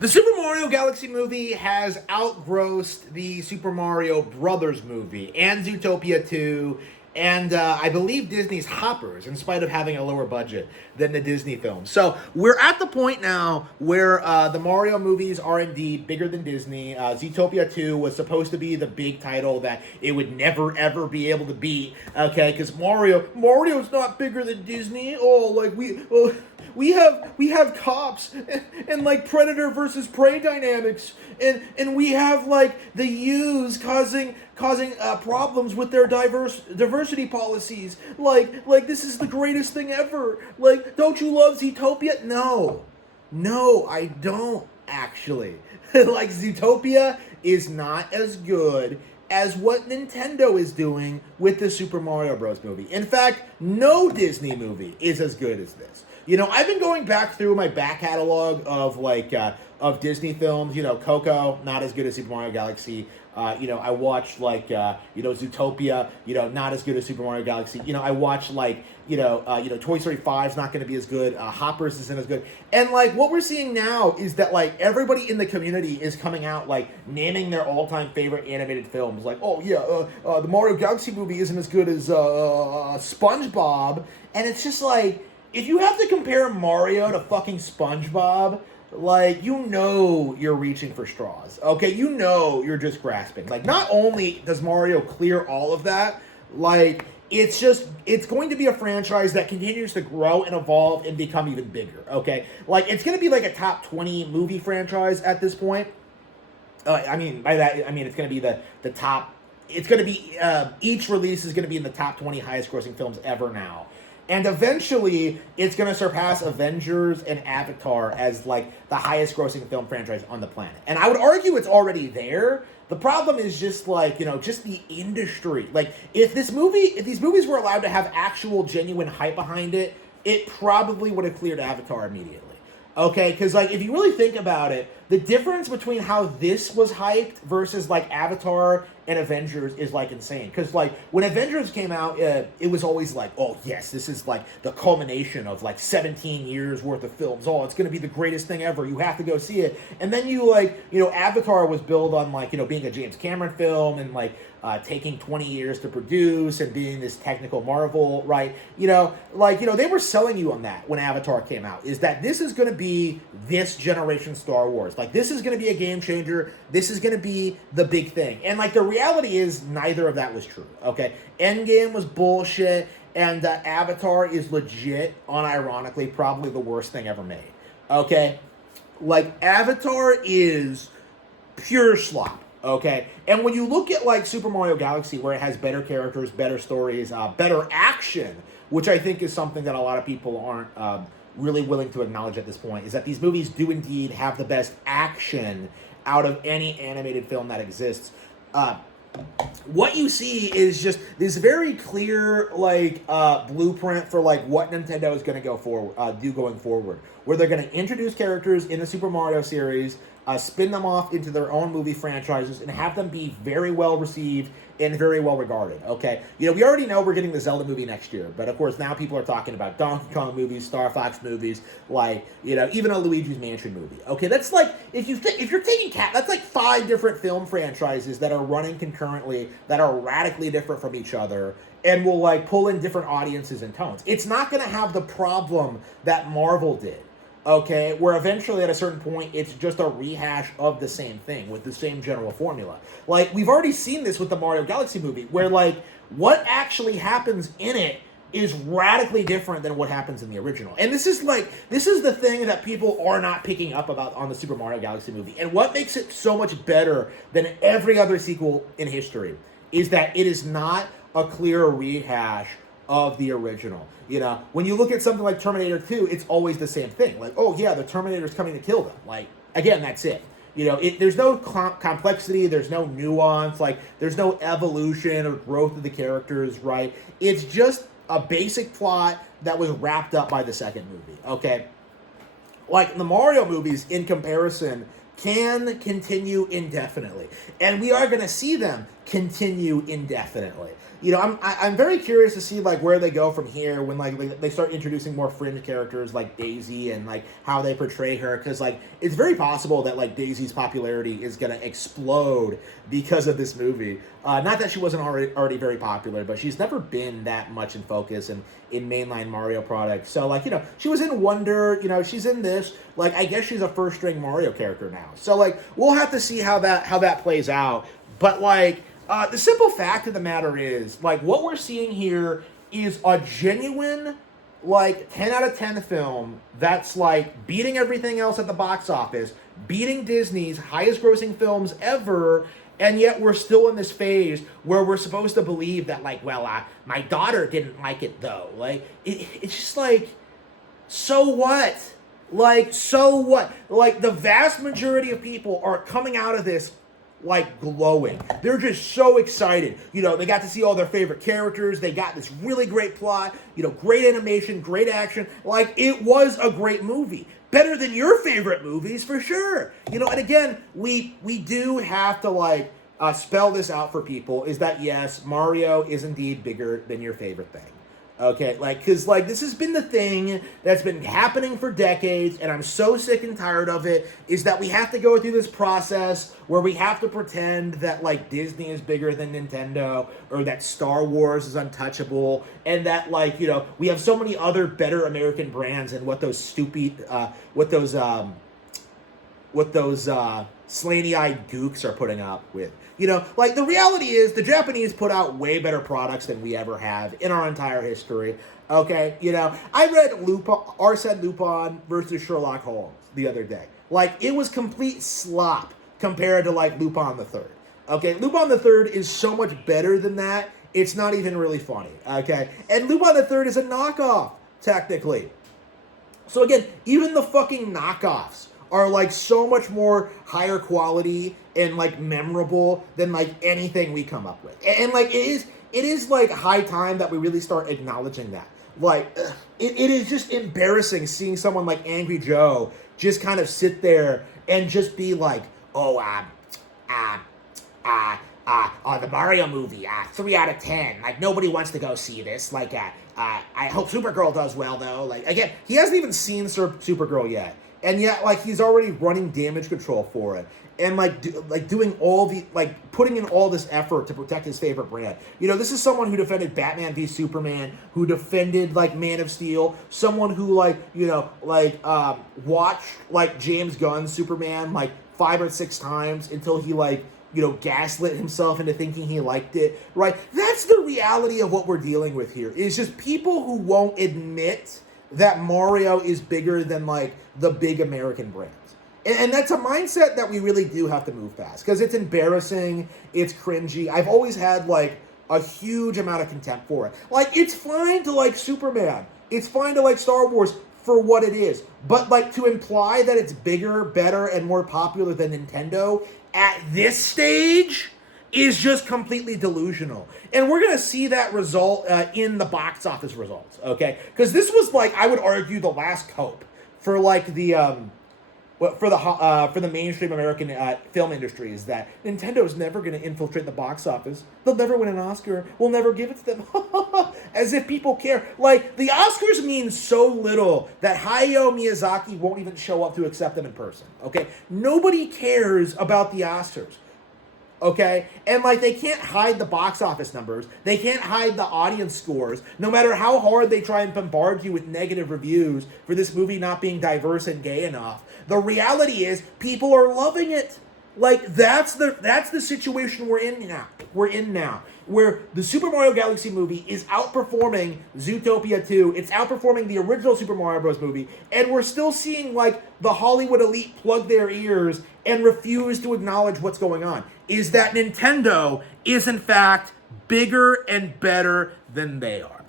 The Super Mario Galaxy movie has outgrossed the Super Mario Brothers movie and Zootopia 2 and I believe Disney's Hoppers, in spite of having a lower budget than the Disney films. So we're at the point now where the Mario movies are indeed bigger than Disney. Zootopia 2 was supposed to be the big title that it would never ever be able to beat. Okay, because Mario's not bigger than Disney. We have cops and like predator versus prey dynamics, and we have like the U's causing problems with their diversity policies. Like this is the greatest thing ever. Like, don't you love Zootopia? No, I don't actually. Like, Zootopia is not as good as what Nintendo is doing with the Super Mario Bros. Movie. In fact, no Disney movie is as good as this. You know, I've been going back through my back catalog of Disney films. You know, Coco, not as good as Super Mario Galaxy. I watched Zootopia, not as good as Super Mario Galaxy. I watched Toy Story 5 is not going to be as good. Hoppers isn't as good. And like what we're seeing now is that like everybody in the community is coming out like naming their all-time favorite animated films. Like, the Mario Galaxy movie isn't as good as SpongeBob. And it's just like, if you have to compare Mario to fucking SpongeBob, like, you're reaching for straws, okay? You're just grasping. Like, not only does Mario clear all of that, like, it's going to be a franchise that continues to grow and evolve and become even bigger, okay? Like, it's going to be like a top 20 movie franchise at this point. By that, it's going to be the top, it's going to be, each release is going to be in the top 20 highest grossing films ever now. And eventually, it's going to surpass Avengers and Avatar as, like, the highest grossing film franchise on the planet. And I would argue it's already there. The problem is just, like, just the industry. Like, if these movies were allowed to have actual, genuine hype behind it, it probably would have cleared Avatar immediately. Okay? Because, like, if you really think about it, the difference between how this was hyped versus, like, Avatar and Avengers is, like, insane. Because, like, when Avengers came out, it was always like, oh, yes, this is, like, the culmination of, like, 17 years worth of films. Oh, it's going to be the greatest thing ever. You have to go see it. And then Avatar was built on, like, being a James Cameron film and, like, taking 20 years to produce and being this technical marvel, right? They were selling you on that when Avatar came out, is that this is going to be this generation Star Wars. Like, this is going to be a game changer. This is going to be the big thing. And, like, the reality is neither of that was true, okay? Endgame was bullshit, and Avatar is legit, unironically, probably the worst thing ever made, okay? Like, Avatar is pure slop, okay? And when you look at, like, Super Mario Galaxy, where it has better characters, better stories, better action, which I think is something that a lot of people aren't really willing to acknowledge at this point, is that these movies do indeed have the best action out of any animated film that exists. What you see is just this very clear, like, blueprint for, like, what Nintendo is going to do going forward, where they're going to introduce characters in the Super Mario series, spin them off into their own movie franchises, and have them be very well received and very well regarded, okay? We already know we're getting the Zelda movie next year, but of course now people are talking about Donkey Kong movies, Star Fox movies, like, even a Luigi's Mansion movie, okay? That's like, if you're taking that's like 5 different film franchises that are running concurrently, that are radically different from each other, and will, like, pull in different audiences and tones. It's not going to have the problem that Marvel did, okay, where eventually at a certain point it's just a rehash of the same thing with the same general formula. Like, we've already seen this with the Mario Galaxy movie, where, like, what actually happens in it is radically different than what happens in the original. And this is the thing that people are not picking up about on the Super Mario Galaxy movie. And what makes it so much better than every other sequel in history is that it is not a clear rehash of the original. When you look at something like Terminator 2, it's always the same thing. Like, oh yeah, the Terminator's coming to kill them. Like, again, that's it. There's no complexity, there's no nuance, like, there's no evolution or growth of the characters, right? It's just a basic plot that was wrapped up by the second movie, okay? Like, the Mario movies, in comparison, can continue indefinitely. And we are going to see them continue indefinitely. You know, I'm very curious to see like where they go from here when like they start introducing more fringe characters like Daisy and like how they portray her, because like it's very possible that like Daisy's popularity is gonna explode because of this movie. Not that she wasn't already very popular, but she's never been that much in focus in mainline Mario products. So like, you know, she was in Wonder, you know, she's in this. Like I guess she's a first string Mario character now. So like we'll have to see how that plays out. But like. The simple fact of the matter is, like, what we're seeing here is a genuine, like, 10 out of 10 film that's, like, beating everything else at the box office, beating Disney's highest grossing films ever, and yet we're still in this phase where we're supposed to believe that, like, well, my daughter didn't like it, though. Like, it's just, like, so what? Like, so what? Like, the vast majority of people are coming out of this like glowing. They're just so excited. You know, they got to see all their favorite characters. They got this really great plot, you know, great animation, great action. Like, it was a great movie. Better than your favorite movies for sure. You know, and again, we do have to like spell this out for people, is that yes, Mario is indeed bigger than your favorite thing. Okay, like, because, like, this has been the thing that's been happening for decades, and I'm so sick and tired of it, is that we have to go through this process where we have to pretend that, like, Disney is bigger than Nintendo, or that Star Wars is untouchable, and that, like, you know, we have so many other better American brands, and what those slanty-eyed gooks are putting up with. You know, like, the reality is the Japanese put out way better products than we ever have in our entire history. Okay? You know, I read Arsène Lupin versus Sherlock Holmes the other day. Like, it was complete slop compared to, like, Lupin the Third. Okay? Lupin the Third is so much better than that, it's not even really funny. Okay? And Lupin the Third is a knockoff, technically. So again, even the fucking knockoffs are like so much more higher quality and like memorable than like anything we come up with. And like it is like high time that we really start acknowledging that. Like it is just embarrassing seeing someone like Angry Joe just kind of sit there and just be like, oh, the Mario movie, 3 out of 10. Like, nobody wants to go see this. Like, I hope Supergirl does well, though. Like, again, he hasn't even seen Supergirl yet. And yet, like, he's already running damage control for it. And, doing all the, like, putting in all this effort to protect his favorite brand. You know, this is someone who defended Batman v Superman, who defended, like, Man of Steel, someone who, like, you know, like, watched, like, James Gunn's Superman, like, 5 or 6 times until he, like, you know, gaslit himself into thinking he liked it, right? That's the reality of what we're dealing with here. It's just people who won't admit that Mario is bigger than, like, the big American brands. And that's a mindset that we really do have to move past, because it's embarrassing, it's cringy. I've always had, like, a huge amount of contempt for it. Like, it's fine to like Superman. It's fine to like Star Wars for what it is. But, like, to imply that it's bigger, better, and more popular than Nintendo at this stage is just completely delusional. And we're going to see that result in the box office results, okay? Because this was, like, I would argue the last hope for, like, the for the mainstream American film industry, is that Nintendo is never going to infiltrate the box office. They'll never win an Oscar. We'll never give it to them. As if people care. Like, the Oscars mean so little that Hayao Miyazaki won't even show up to accept them in person, okay? Nobody cares about the Oscars. Okay? And, like, they can't hide the box office numbers. They can't hide the audience scores. No matter how hard they try and bombard you with negative reviews for this movie not being diverse and gay enough, the reality is people are loving it. Like, that's the situation we're in now. Where the Super Mario Galaxy movie is outperforming Zootopia 2. It's outperforming the original Super Mario Bros. Movie. And we're still seeing, like, the Hollywood elite plug their ears and refuse to acknowledge what's going on. Is that Nintendo is, in fact, bigger and better than they are.